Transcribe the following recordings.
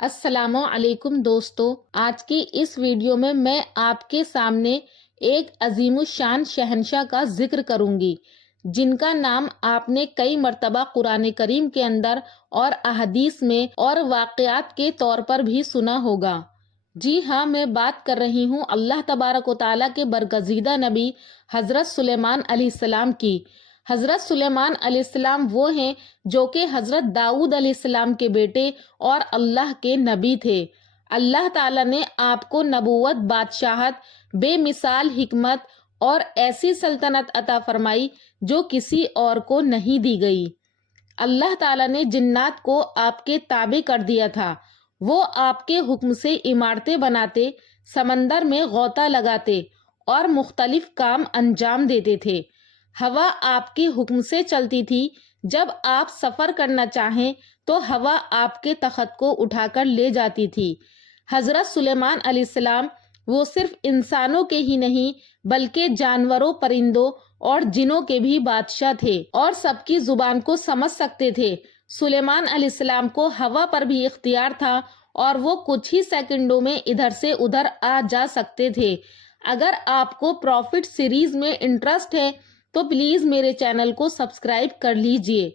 السلام علیکم دوستو، آج کی اس ویڈیو میں آپ کے سامنے ایک عظیم الشان شہنشاہ کا ذکر کروں گی جن کا نام آپ نے کئی مرتبہ قرآن کریم کے اندر اور احادیث میں اور واقعات کے طور پر بھی سنا ہوگا۔ جی ہاں، میں بات کر رہی ہوں اللہ تبارک و تعالیٰ کے برگزیدہ نبی حضرت سلیمان علیہ السلام کی۔ حضرت سلیمان علیہ السلام وہ ہیں جو کہ حضرت داؤد علیہ السلام کے بیٹے اور اللہ کے نبی تھے۔ اللہ تعالیٰ نے آپ کو نبوت، بادشاہت، بے مثال حکمت اور ایسی سلطنت عطا فرمائی جو کسی اور کو نہیں دی گئی۔ اللہ تعالیٰ نے جنات کو آپ کے تابع کر دیا تھا۔ وہ آپ کے حکم سے عمارتیں بناتے، سمندر میں غوطہ لگاتے اور مختلف کام انجام دیتے تھے۔ ہوا آپ کے حکم سے چلتی تھی۔ جب آپ سفر کرنا چاہیں تو ہوا آپ کے تخت کو اٹھا کر لے جاتی تھی۔ حضرت سلیمان علیہ السلام وہ صرف انسانوں کے ہی نہیں بلکہ جانوروں، پرندوں اور جنوں کے بھی بادشاہ تھے اور سب کی زبان کو سمجھ سکتے تھے۔ سلیمان علیہ السلام کو ہوا پر بھی اختیار تھا اور وہ کچھ ہی سیکنڈوں میں ادھر سے ادھر آ جا سکتے تھے۔ اگر آپ کو پروفٹ سیریز میں انٹرسٹ ہے تو پلیز میرے چینل کو سبسکرائب کر لیجئے۔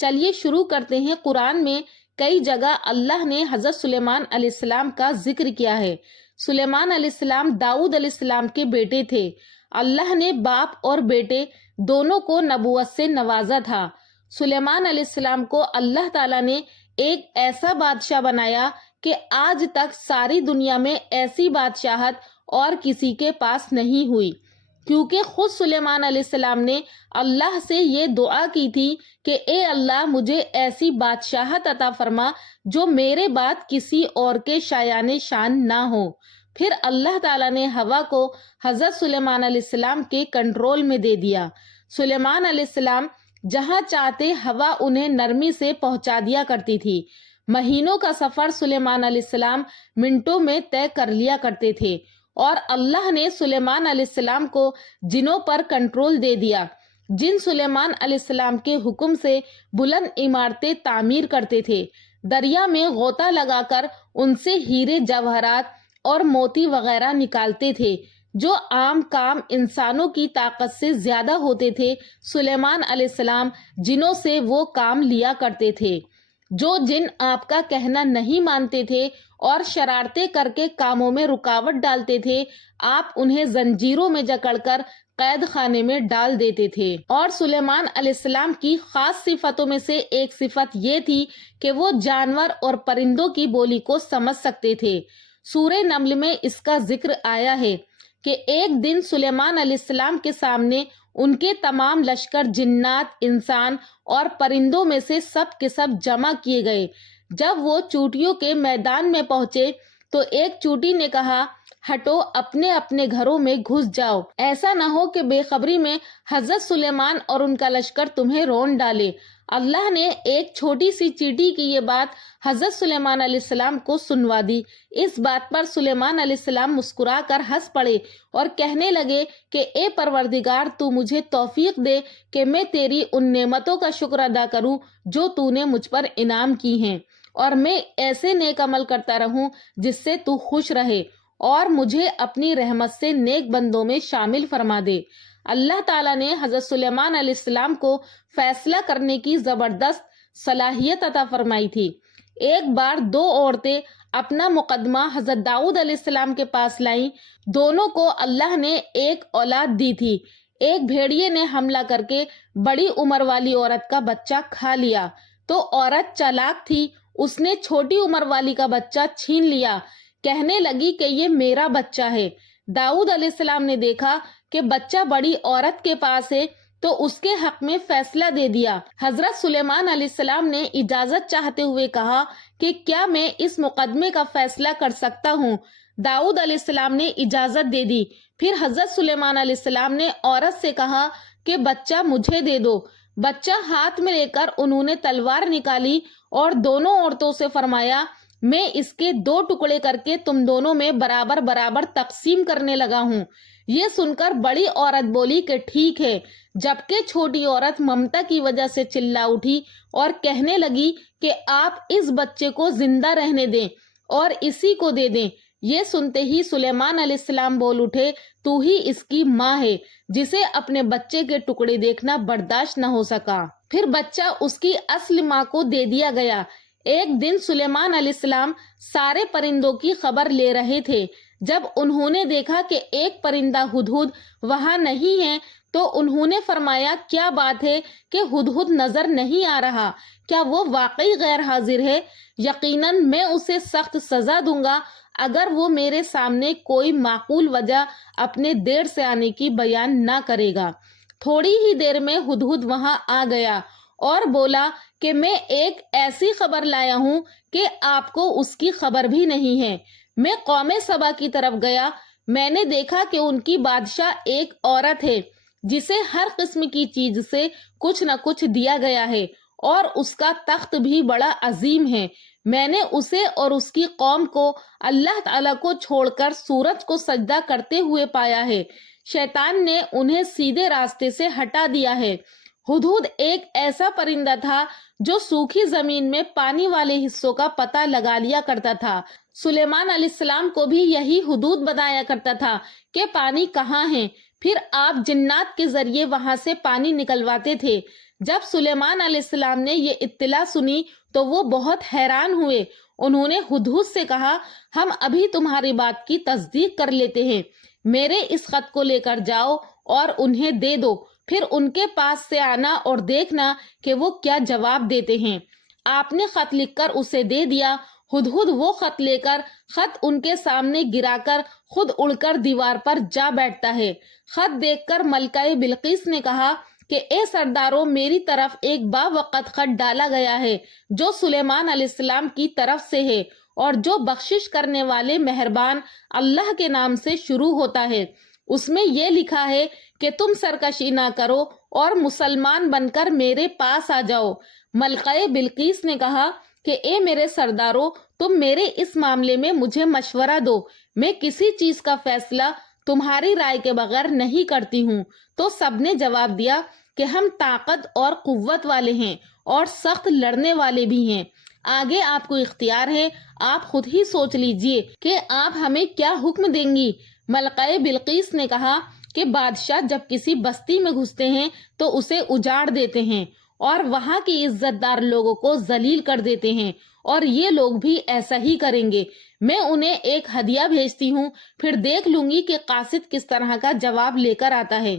چلیے شروع کرتے ہیں۔ قرآن میں کئی جگہ اللہ نے حضرت سلیمان علیہ السلام کا ذکر کیا ہے۔ سلیمان علیہ السلام داؤد علیہ السلام کے بیٹے تھے۔ اللہ نے باپ اور بیٹے دونوں کو نبوت سے نوازا تھا۔ سلیمان علیہ السلام کو اللہ تعالیٰ نے ایک ایسا بادشاہ بنایا کہ آج تک ساری دنیا میں ایسی بادشاہت اور کسی کے پاس نہیں ہوئی، کیونکہ خود سلیمان علیہ السلام نے اللہ سے یہ دعا کی تھی کہ اے اللہ، مجھے ایسی بادشاہت عطا فرما جو میرے بعد کسی اور کے شایان شان نہ ہو۔ پھر اللہ تعالیٰ نے ہوا کو حضرت سلیمان علیہ السلام کے کنٹرول میں دے دیا۔ سلیمان علیہ السلام جہاں چاہتے ہوا انہیں نرمی سے پہنچا دیا کرتی تھی۔ مہینوں کا سفر سلیمان علیہ السلام منٹوں میں طے کر لیا کرتے تھے، اور اللہ نے سلیمان علیہ السلام کو جنوں پر کنٹرول دے دیا۔ جن سلیمان علیہ السلام کے حکم سے بلند عمارتیں تعمیر کرتے تھے، دریا میں غوطہ لگا کر ان سے ہیرے جواہرات اور موتی وغیرہ نکالتے تھے، جو عام کام انسانوں کی طاقت سے زیادہ ہوتے تھے۔ سلیمان علیہ السلام جنوں سے وہ کام لیا کرتے تھے۔ جو جن آپ کا کہنا نہیں مانتے تھے اور شرارتیں کر کے کاموں میں رکاوٹ ڈالتے تھے، آپ انہیں زنجیروں میں جکڑ کر قید خانے میں ڈال دیتے تھے۔ اور سلیمان علیہ السلام کی خاص صفتوں میں سے ایک صفت یہ تھی کہ وہ جانور اور پرندوں کی بولی کو سمجھ سکتے تھے۔ سورہ نمل میں اس کا ذکر آیا ہے کہ ایک دن سلیمان علیہ السلام کے سامنے ان کے تمام لشکر جنات، انسان اور پرندوں میں سے سب کے سب جمع کیے گئے۔ جب وہ چوٹیوں کے میدان میں پہنچے تو ایک چوٹی نے کہا، ہٹو، اپنے اپنے گھروں میں گھس جاؤ، ایسا نہ ہو کہ بے خبری میں حضرت سلیمان اور ان کا لشکر تمہیں رون ڈالے۔ اللہ نے ایک چھوٹی سی چیٹی کی یہ بات حضرت سلیمان علیہ السلام کو سنوا دی۔ اس بات پر سلیمان علیہ السلام مسکرا کر ہنس پڑے اور کہنے لگے کہ اے پروردگار، تو مجھے توفیق دے کہ میں تیری ان نعمتوں کا شکر ادا کروں جو تو نے مجھ پر انعام کی ہیں، اور میں ایسے نیک عمل کرتا رہوں جس سے تو خوش رہے، اور مجھے اپنی رحمت سے نیک بندوں میں شامل فرما دے۔ اللہ تعالیٰ نے حضرت سلیمان علیہ السلام کو فیصلہ کرنے کی زبردست صلاحیت عطا فرمائی تھی۔ ایک بار دو عورتیں اپنا مقدمہ حضرت داؤد علیہ السلام کے پاس لائیں۔ دونوں کو اللہ نے ایک اولاد دی تھی۔ ایک بھیڑیے نے حملہ کر کے بڑی عمر والی عورت کا بچہ کھا لیا تو عورت چالاک تھی، اس نے چھوٹی عمر والی کا بچہ چھین لیا، کہنے لگی کہ یہ میرا بچہ ہے۔ داؤد علیہ السلام نے دیکھا کہ بچہ بڑی عورت کے پاس ہے تو اس کے حق میں فیصلہ دے دیا۔ حضرت سلیمان علیہ السلام نے اجازت چاہتے ہوئے کہا کہ کیا میں اس مقدمے کا فیصلہ کر سکتا ہوں؟ داؤد علیہ السلام نے اجازت دے دی۔ پھر حضرت سلیمان علیہ السلام نے عورت سے کہا کہ بچہ مجھے دے دو۔ بچہ ہاتھ میں لے کر انہوں نے تلوار نکالی اور دونوں عورتوں سے فرمایا، میں اس کے 2 ٹکڑے کر کے تم دونوں میں برابر برابر تقسیم کرنے لگا ہوں۔ یہ سن کر بڑی عورت بولی کہ ٹھیک ہے، جبکہ چھوٹی عورت ممتا کی وجہ سے چلا اٹھی اور کہنے لگی کہ آپ اس بچے کو زندہ رہنے دیں، اور اسی کو دے دیں۔ یہ سنتے ہی سلیمان علیہ السلام بول اٹھے، تو ہی اس کی ماں ہے، جسے اپنے بچے کے ٹکڑے دیکھنا برداشت نہ ہو سکا۔ پھر بچہ اس کی اصل ماں کو دے دیا گیا۔ ایک دن سلیمان علیہ السلام سارے پرندوں کی خبر لے رہے تھے۔ جب انہوں نے دیکھا کہ ایک پرندہ ہدہد وہاں نہیں ہے تو انہوں نے فرمایا، کیا بات ہے کہ ہدہد نظر نہیں آ رہا؟ کیا وہ واقعی غیر حاضر ہے؟ یقیناً میں اسے سخت سزا دوں گا اگر وہ میرے سامنے کوئی معقول وجہ اپنے دیر سے آنے کی بیان نہ کرے گا۔ تھوڑی ہی دیر میں ہدہد وہاں آ گیا اور بولا کہ میں ایک ایسی خبر لایا ہوں کہ آپ کو اس کی خبر بھی نہیں ہے۔ میں قوم سبا کی طرف گیا، میں نے دیکھا کہ ان کی بادشاہ ایک عورت ہے جسے ہر قسم کی چیز سے کچھ نہ کچھ دیا گیا ہے اور اس کا تخت بھی بڑا عظیم ہے۔ میں نے اسے اور اس کی قوم کو اللہ تعالیٰ کو چھوڑ کر سورج کو سجدہ کرتے ہوئے پایا ہے۔ شیطان نے انہیں سیدھے راستے سے ہٹا دیا ہے۔ ہدہد ایک ایسا پرندہ تھا جو سوکھی زمین میں پانی والے حصوں کا پتہ لگا لیا کرتا تھا۔ سلیمان علیہ السلام کو بھی یہی ہدہد بتایا کرتا تھا کہ پانی کہاں ہے، پھر آپ جنات کے ذریعے وہاں سے پانی نکلواتے تھے۔ جب سلیمان علیہ السلام نے یہ اطلاع سنی تو وہ بہت حیران ہوئے۔ انہوں نے ہدہد سے کہا، ہم ابھی تمہاری بات کی تصدیق کر لیتے ہیں، میرے اس خط کو لے کر جاؤ اور انہیں دے دو، پھر ان کے پاس سے آنا اور دیکھنا کہ وہ کیا جواب دیتے ہیں۔ آپ نے خط لکھ کر اسے دے دیا۔ ہدہد وہ خط لے کر خط ان کے سامنے گرا کر خود اڑ کر دیوار پر جا بیٹھتا ہے۔ خط دیکھ کر ملکہ بلقیس نے کہا کہ اے سرداروں، میری طرف ایک باوقت خط ڈالا گیا ہے جو سلیمان علیہ السلام کی طرف سے ہے اور جو بخشش کرنے والے مہربان اللہ کے نام سے شروع ہوتا ہے۔ اس میں یہ لکھا ہے کہ تم سرکشی نہ کرو اور مسلمان بن کر میرے پاس آ جاؤ۔ ملکہ بلقیس نے کہا کہ اے میرے سرداروں، تم میرے اس معاملے میں مجھے مشورہ دو، میں کسی چیز کا فیصلہ تمہاری رائے کے بغیر نہیں کرتی ہوں۔ تو سب نے جواب دیا کہ ہم طاقت اور قوت والے ہیں اور سخت لڑنے والے بھی ہیں، آگے آپ کو اختیار ہے، آپ خود ہی سوچ لیجئے کہ آپ ہمیں کیا حکم دیں گی۔ ملکہ بلقیس نے کہا کہ بادشاہ جب کسی بستی میں گھستے ہیں تو اسے اجاڑ دیتے ہیں اور وہاں کی عزت دار لوگوں کو ذلیل کر دیتے ہیں، اور یہ لوگ بھی ایسا ہی کریں گے۔ میں انہیں ایک ہدیہ بھیجتی ہوں، پھر دیکھ لوں گی کہ قاصد کس طرح کا جواب لے کر آتا ہے۔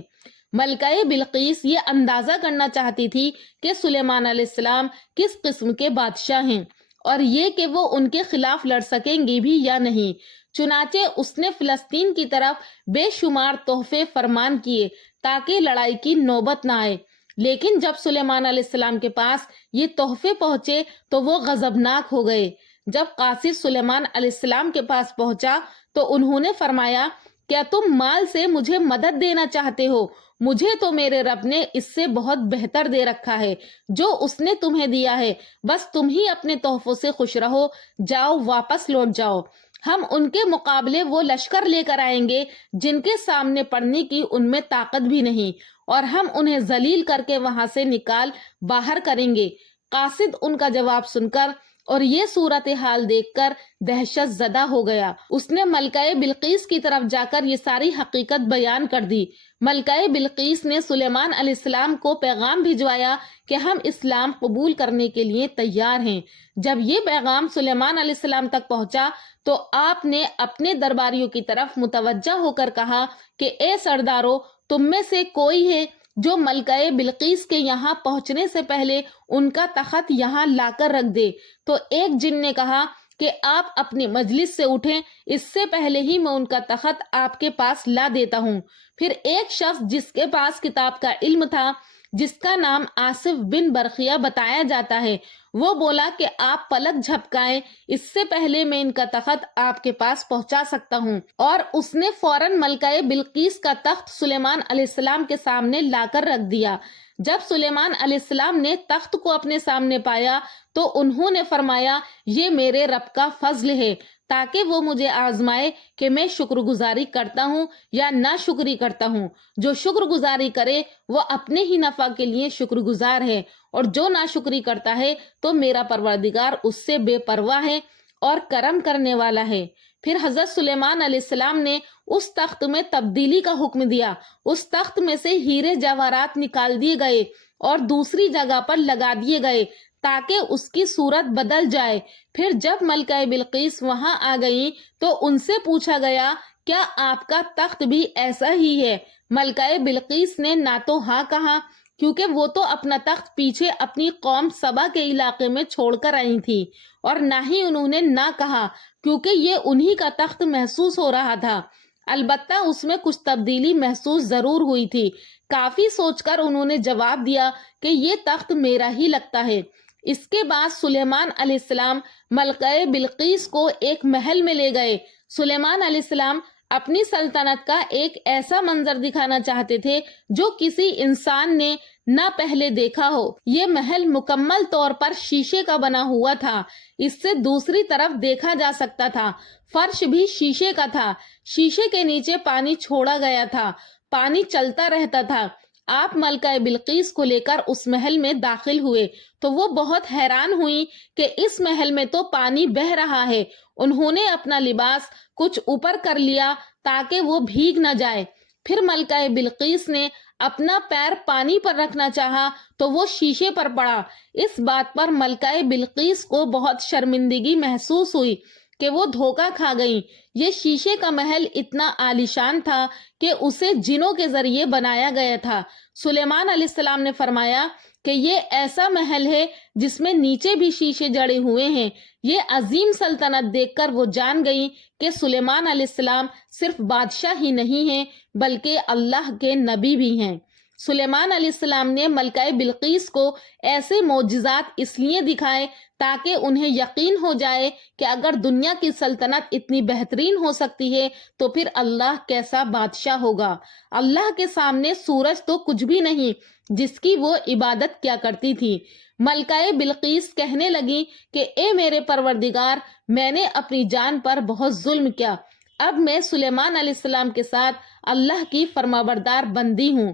ملکہ بلقیس یہ اندازہ کرنا چاہتی تھی کہ سلیمان علیہ السلام کس قسم کے بادشاہ ہیں اور یہ کہ وہ ان کے خلاف لڑ سکیں گے بھی یا نہیں۔ چنانچہ اس نے فلسطین کی طرف بے شمار تحفے فرمان کیے تاکہ لڑائی کی نوبت نہ آئے، لیکن جب سلیمان علیہ السلام کے پاس یہ تحفے پہنچے تو وہ غضبناک ہو گئے۔ جب قاصد سلیمان علیہ السلام کے پاس پہنچا تو انہوں نے فرمایا، کیا تم مال سے مجھے مدد دینا چاہتے ہو؟ مجھے تو میرے رب نے اس سے بہت بہتر دے رکھا ہے جو اس نے تمہیں دیا ہے، بس تم ہی اپنے تحفوں سے خوش رہو، جاؤ واپس لوٹ جاؤ۔ ہم ان کے مقابلے وہ لشکر لے کر آئیں گے جن کے سامنے پڑنے کی ان میں طاقت بھی نہیں، اور ہم انہیں ذلیل کر کے وہاں سے نکال باہر کریں گے۔ قاصد ان کا جواب سن کر اور یہ صورتحال دیکھ کر دہشت زدہ ہو گیا۔ اس نے ملکہ بلقیس کی طرف جا کر یہ ساری حقیقت بیان کر دی۔ ملکہ بلقیس نے سلیمان علیہ السلام کو پیغام بھجوایا کہ ہم اسلام قبول کرنے کے لیے تیار ہیں۔ جب یہ پیغام سلیمان علیہ السلام تک پہنچا تو آپ نے اپنے درباریوں کی طرف متوجہ ہو کر کہا کہ اے سرداروں، تم میں سے کوئی ہے جو ملکہ بلقیس کے یہاں پہنچنے سے پہلے ان کا تخت یہاں لا کر رکھ دے؟ تو ایک جن نے کہا کہ آپ اپنی مجلس سے اٹھیں، اس سے پہلے ہی میں ان کا تخت آپ کے پاس لا دیتا ہوں۔ پھر ایک شخص جس کے پاس کتاب کا علم تھا، جس کا نام آصف بن برقیہ بتایا جاتا ہے، وہ بولا کہ آپ پلک جھپکائیں، اس سے پہلے میں ان کا تخت آپ کے پاس پہنچا سکتا ہوں۔ اور اس نے فوراً ملکہ بلقیس کا تخت سلیمان علیہ السلام کے سامنے لا کر رکھ دیا۔ جب سلیمان علیہ السلام نے تخت کو اپنے سامنے پایا تو انہوں نے فرمایا، یہ میرے رب کا فضل ہے تاکہ وہ مجھے آزمائے کہ میں شکر گزاری کرتا ہوں یا نہ شکری کرتا ہوں۔ جو شکر گزاری کرے وہ اپنے ہی نفع کے لیے شکر گزار ہے، اور جو ناشکری کرتا ہے تو میرا پروردگار اس سے بے پرواہ ہے اور کرم کرنے والا ہے۔ پھر حضرت سلیمان علیہ السلام نے اس تخت میں تبدیلی کا حکم دیا۔ اس تخت میں سے ہیرے جواہرات نکال دیے گئے اور دوسری جگہ پر لگا دیے گئے تاکہ اس کی صورت بدل جائے۔ پھر جب ملکہ بلقیس وہاں آ گئیں تو ان سے پوچھا گیا، کیا آپ کا تخت بھی ایسا ہی ہے؟ ملکہ بلقیس نے نہ تو ہاں کہا، کیونکہ وہ تو اپنا تخت پیچھے اپنی قوم سبا کے علاقے میں چھوڑ کر آئی تھی، اور نہ ہی انہوں نے نہ کہا، کیونکہ یہ انہی کا تخت محسوس ہو رہا تھا۔ البتہ اس میں کچھ تبدیلی محسوس ضرور ہوئی تھی۔ کافی سوچ کر انہوں نے جواب دیا کہ یہ تخت میرا ہی لگتا ہے۔ اس کے بعد سلیمان علیہ السلام ملکہ بلقیس کو ایک محل میں لے گئے۔ سلیمان علیہ السلام اپنی سلطنت کا ایک ایسا منظر دکھانا چاہتے تھے جو کسی انسان نے نہ پہلے دیکھا ہو۔ یہ محل مکمل طور پر شیشے کا بنا ہوا تھا۔ اس سے دوسری طرف دیکھا جا سکتا تھا۔ فرش بھی شیشے کا تھا۔ شیشے کے نیچے پانی چھوڑا گیا تھا۔ پانی چلتا رہتا تھا۔ آپ ملکہ بلقیس کو لے کر اس محل میں داخل ہوئے تو وہ بہت حیران ہوئی کہ اس محل میں تو پانی بہہ رہا ہے۔ انہوں نے اپنا لباس کچھ اوپر کر لیا تاکہ وہ بھیگ نہ جائے۔ پھر ملکہ بلقیس نے اپنا پیر پانی پر رکھنا چاہا تو وہ شیشے پر پڑا۔ اس بات پر ملکہ بلقیس کو بہت شرمندگی محسوس ہوئی کہ وہ دھوکہ کھا گئیں۔ یہ شیشے کا محل اتنا عالیشان تھا کہ اسے جنوں کے ذریعے بنایا گیا تھا۔ سلیمان علیہ السلام نے فرمایا کہ یہ ایسا محل ہے جس میں نیچے بھی شیشے جڑے ہوئے ہیں۔ یہ عظیم سلطنت دیکھ کر وہ جان گئیں کہ سلیمان علیہ السلام صرف بادشاہ ہی نہیں ہیں بلکہ اللہ کے نبی بھی ہیں۔ سلیمان علیہ السلام نے ملکہ بلقیس کو ایسے معجزات اس لیے دکھائے تاکہ انہیں یقین ہو جائے کہ اگر دنیا کی سلطنت اتنی بہترین ہو سکتی ہے تو پھر اللہ کیسا بادشاہ ہوگا۔ اللہ کے سامنے سورج تو کچھ بھی نہیں جس کی وہ عبادت کیا کرتی تھی۔ ملکہ بلقیس کہنے لگی کہ اے میرے پروردگار، میں نے اپنی جان پر بہت ظلم کیا۔ اب میں سلیمان علیہ السلام کے ساتھ اللہ کی فرمانبردار بندی ہوں۔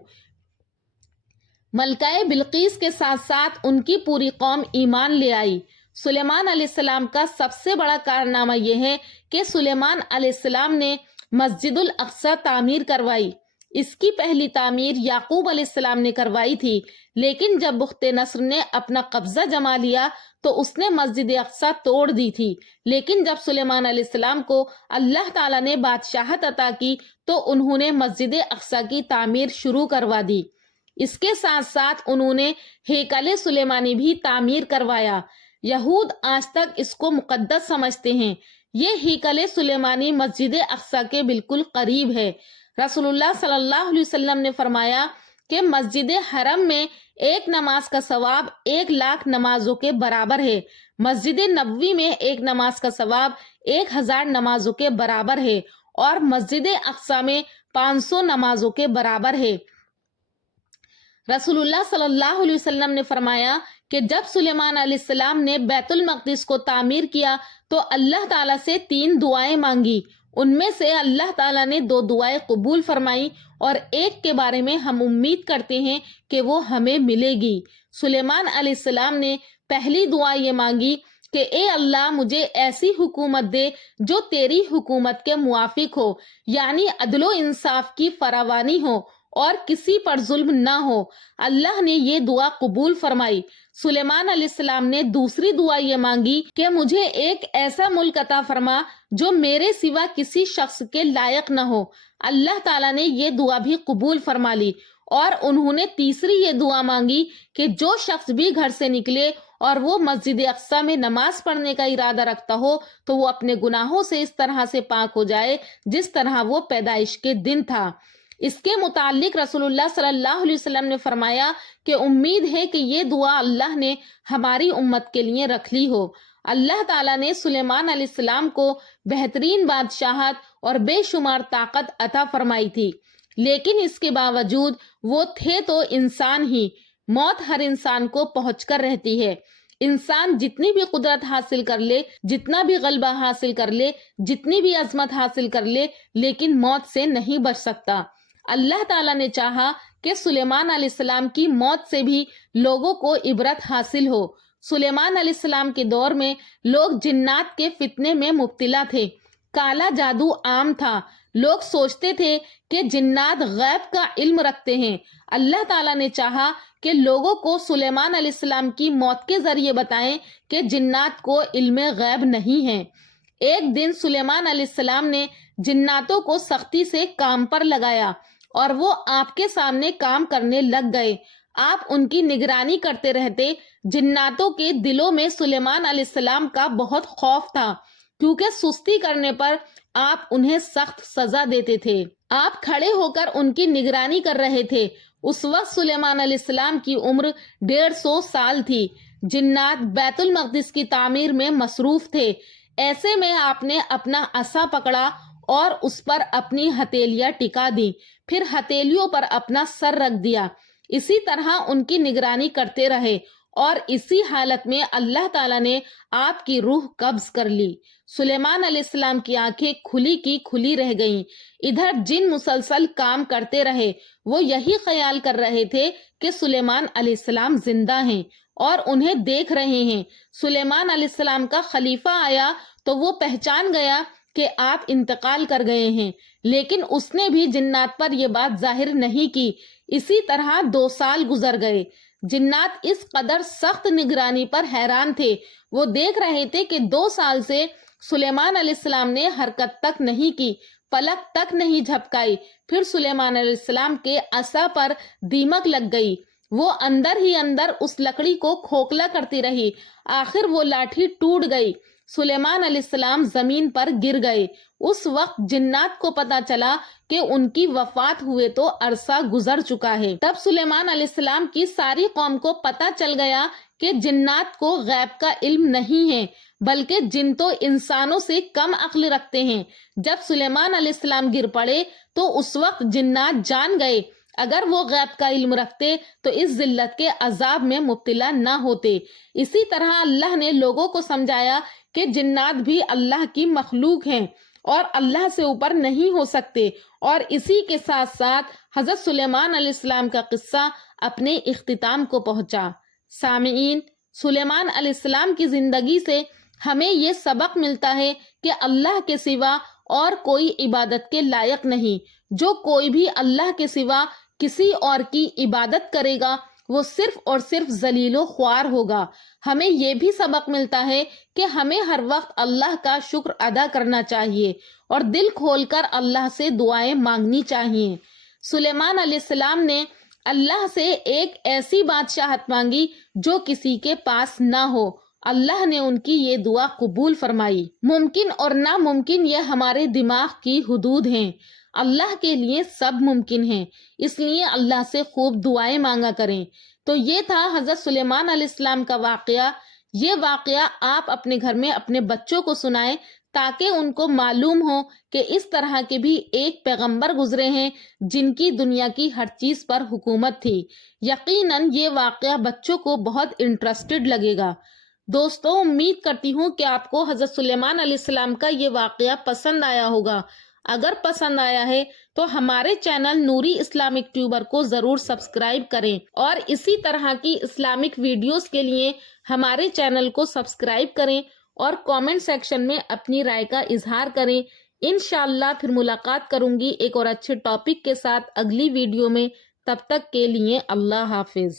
ملکہ بلقیس کے ساتھ ساتھ ان کی پوری قوم ایمان لے آئی۔ سلیمان علیہ السلام کا سب سے بڑا کارنامہ یہ ہے کہ سلیمان علیہ السلام نے مسجد الاقصی تعمیر کروائی۔ اس کی پہلی تعمیر یعقوب علیہ السلام نے کروائی تھی، لیکن جب بخت نصر نے اپنا قبضہ جما لیا تو اس نے مسجد اقصی توڑ دی تھی۔ لیکن جب سلیمان علیہ السلام کو اللہ تعالیٰ نے بادشاہت عطا کی تو انہوں نے مسجد اقصی کی تعمیر شروع کروا دی۔ اس کے ساتھ ساتھ انہوں نے ہیکل سلیمانی بھی تعمیر کروایا۔ یہود آج تک اس کو مقدس سمجھتے ہیں۔ یہ ہیکل سلیمانی مسجد اقصی کے بالکل قریب ہے۔ رسول اللہ صلی اللہ علیہ وسلم نے فرمایا کہ مسجد حرم میں ایک نماز کا ثواب 1,00,000 نمازوں کے برابر ہے۔ مسجد نبوی میں ایک نماز کا ثواب 1,000 نمازوں کے برابر ہے، اور مسجد اقصی میں 500 نمازوں کے برابر ہے۔ رسول اللہ صلی اللہ علیہ وسلم نے فرمایا کہ جب سلیمان علیہ السلام نے بیت المقدس کو تعمیر کیا تو اللہ تعالیٰ سے 3 دعائیں مانگی۔ ان میں سے اللہ تعالیٰ نے 2 دعائیں قبول فرمائی اور ایک کے بارے میں ہم امید کرتے ہیں کہ وہ ہمیں ملے گی۔ سلیمان علیہ السلام نے پہلی دعا یہ مانگی کہ اے اللہ، مجھے ایسی حکومت دے جو تیری حکومت کے موافق ہو، یعنی عدل و انصاف کی فراوانی ہو اور کسی پر ظلم نہ ہو۔ اللہ نے یہ دعا قبول فرمائی۔ سلیمان علیہ السلام نے دوسری دعا یہ مانگی کہ مجھے ایک ایسا ملک عطا فرما جو میرے سوا کسی شخص کے لائق نہ ہو۔ اللہ تعالیٰ نے یہ دعا بھی قبول فرما لی، اور انہوں نے تیسری یہ دعا مانگی کہ جو شخص بھی گھر سے نکلے اور وہ مسجد اقصی میں نماز پڑھنے کا ارادہ رکھتا ہو تو وہ اپنے گناہوں سے اس طرح سے پاک ہو جائے جس طرح وہ پیدائش کے دن تھا۔ اس کے متعلق رسول اللہ صلی اللہ علیہ وسلم نے فرمایا کہ امید ہے کہ یہ دعا اللہ نے ہماری امت کے لیے رکھ لی ہو۔ اللہ تعالیٰ نے سلیمان علیہ السلام کو بہترین بادشاہت اور بے شمار طاقت عطا فرمائی تھی، لیکن اس کے باوجود وہ تھے تو انسان ہی۔ موت ہر انسان کو پہنچ کر رہتی ہے۔ انسان جتنی بھی قدرت حاصل کر لے، جتنا بھی غلبہ حاصل کر لے، جتنی بھی عظمت حاصل کر لے، لیکن موت سے نہیں بچ سکتا۔ اللہ تعالیٰ نے چاہا کہ سلیمان علیہ السلام کی موت سے بھی لوگوں کو عبرت حاصل ہو۔ سلیمان علیہ السلام کے دور میں لوگ جنات کے فتنے میں مبتلا تھے، کالا جادو عام تھا، لوگ سوچتے تھے کہ جنات غیب کا علم رکھتے ہیں۔ اللہ تعالیٰ نے چاہا کہ لوگوں کو سلیمان علیہ السلام کی موت کے ذریعے بتائیں کہ جنات کو علم غیب نہیں ہے۔ ایک دن سلیمان علیہ السلام نے جناتوں کو سختی سے کام پر لگایا اور وہ آپ کے سامنے کام کرنے لگ گئے۔ آپ ان کی نگرانی کرتے رہتے۔ جناتوں کے دلوں میں سلیمان علیہ السلام کا بہت خوف تھا، کیونکہ سستی کرنے پر آپ انہیں سخت سزا دیتے تھے۔ آپ کھڑے ہو کر ان کی نگرانی کر رہے تھے۔ اس وقت سلیمان علیہ السلام کی عمر 150 سال تھی۔ جنات بیت المقدس کی تعمیر میں مصروف تھے۔ ایسے میں آپ نے اپنا عصا پکڑا اور اس پر اپنی ہتھیلیاں ٹکا دی، پھر ہتھیلیوں پر اپنا سر رکھ دیا۔ اسی طرح ان کی نگرانی کرتے رہے اور اسی حالت میں اللہ تعالیٰ نے آپ کی روح قبض کر لی۔ سلیمان علیہ السلام کی آنکھیں کھلی کی کھلی رہ گئیں۔ ادھر جن مسلسل کام کرتے رہے، وہ یہی خیال کر رہے تھے کہ سلیمان علیہ السلام زندہ ہیں اور انہیں دیکھ رہے ہیں۔ سلیمان علیہ السلام کا خلیفہ آیا تو وہ پہچان گیا کہ آپ انتقال کر گئے ہیں، لیکن اس نے بھی جنات پر یہ بات ظاہر نہیں کی۔ اسی طرح 2 سال گزر گئے۔ جنات اس قدر سخت نگرانی پر حیران تھے۔ وہ دیکھ رہے تھے کہ 2 سال سے سلیمان علیہ السلام نے حرکت تک نہیں کی، پلک تک نہیں جھپکائی۔ پھر سلیمان علیہ السلام کے عصا پر دیمک لگ گئی۔ وہ اندر ہی اندر اس لکڑی کو کھوکھلا کرتی رہی۔ آخر وہ لاٹھی ٹوٹ گئی۔ سلیمان علیہ السلام زمین پر گر گئے۔ اس وقت جنات کو پتا چلا کہ ان کی وفات ہوئے تو عرصہ گزر چکا ہے۔ تب سلیمان علیہ السلام کی ساری قوم کو پتا چل گیا کہ جنات کو غیب کا علم نہیں ہے، بلکہ جن تو انسانوں سے کم عقل رکھتے ہیں۔ جب سلیمان علیہ السلام گر پڑے تو اس وقت جنات جان گئے اگر وہ غیب کا علم رکھتے تو اس ذلت کے عذاب میں مبتلا نہ ہوتے۔ اسی طرح اللہ نے لوگوں کو سمجھایا کہ جنات بھی اللہ کی مخلوق ہیں اور اللہ سے اوپر نہیں ہو سکتے، اور اسی کے ساتھ ساتھ حضرت سلیمان علیہ السلام کا قصہ اپنے اختتام کو پہنچا۔ سامعین، سلیمان علیہ السلام کی زندگی سے ہمیں یہ سبق ملتا ہے کہ اللہ کے سوا اور کوئی عبادت کے لائق نہیں۔ جو کوئی بھی اللہ کے سوا کسی اور کی عبادت کرے گا وہ صرف اور صرف ذلیل و خوار ہوگا۔ ہمیں یہ بھی سبق ملتا ہے کہ ہمیں ہر وقت اللہ کا شکر ادا کرنا چاہیے اور دل کھول کر اللہ سے دعائیں مانگنی چاہیے۔ سلیمان علیہ السلام نے اللہ سے ایک ایسی بادشاہت مانگی جو کسی کے پاس نہ ہو۔ اللہ نے ان کی یہ دعا قبول فرمائی۔ ممکن اور ناممکن یہ ہمارے دماغ کی حدود ہیں۔ اللہ کے لیے سب ممکن ہے، اس لیے اللہ سے خوب دعائیں مانگا کریں۔ تو یہ تھا حضرت سلیمان علیہ السلام کا واقعہ۔ یہ واقعہ آپ اپنے گھر میں اپنے بچوں کو سنائیں تاکہ ان کو معلوم ہو کہ اس طرح کے بھی ایک پیغمبر گزرے ہیں جن کی دنیا کی ہر چیز پر حکومت تھی۔ یقیناً یہ واقعہ بچوں کو بہت انٹرسٹڈ لگے گا۔ دوستوں، امید کرتی ہوں کہ آپ کو حضرت سلیمان علیہ السلام کا یہ واقعہ پسند آیا ہوگا۔ اگر پسند آیا ہے تو ہمارے چینل نوری اسلامک ٹیوبر کو ضرور سبسکرائب کریں، اور اسی طرح کی اسلامک ویڈیوز کے لیے ہمارے چینل کو سبسکرائب کریں اور کامنٹ سیکشن میں اپنی رائے کا اظہار کریں۔ انشاءاللہ پھر ملاقات کروں گی ایک اور اچھے ٹاپک کے ساتھ اگلی ویڈیو میں۔ تب تک کے لیے اللہ حافظ۔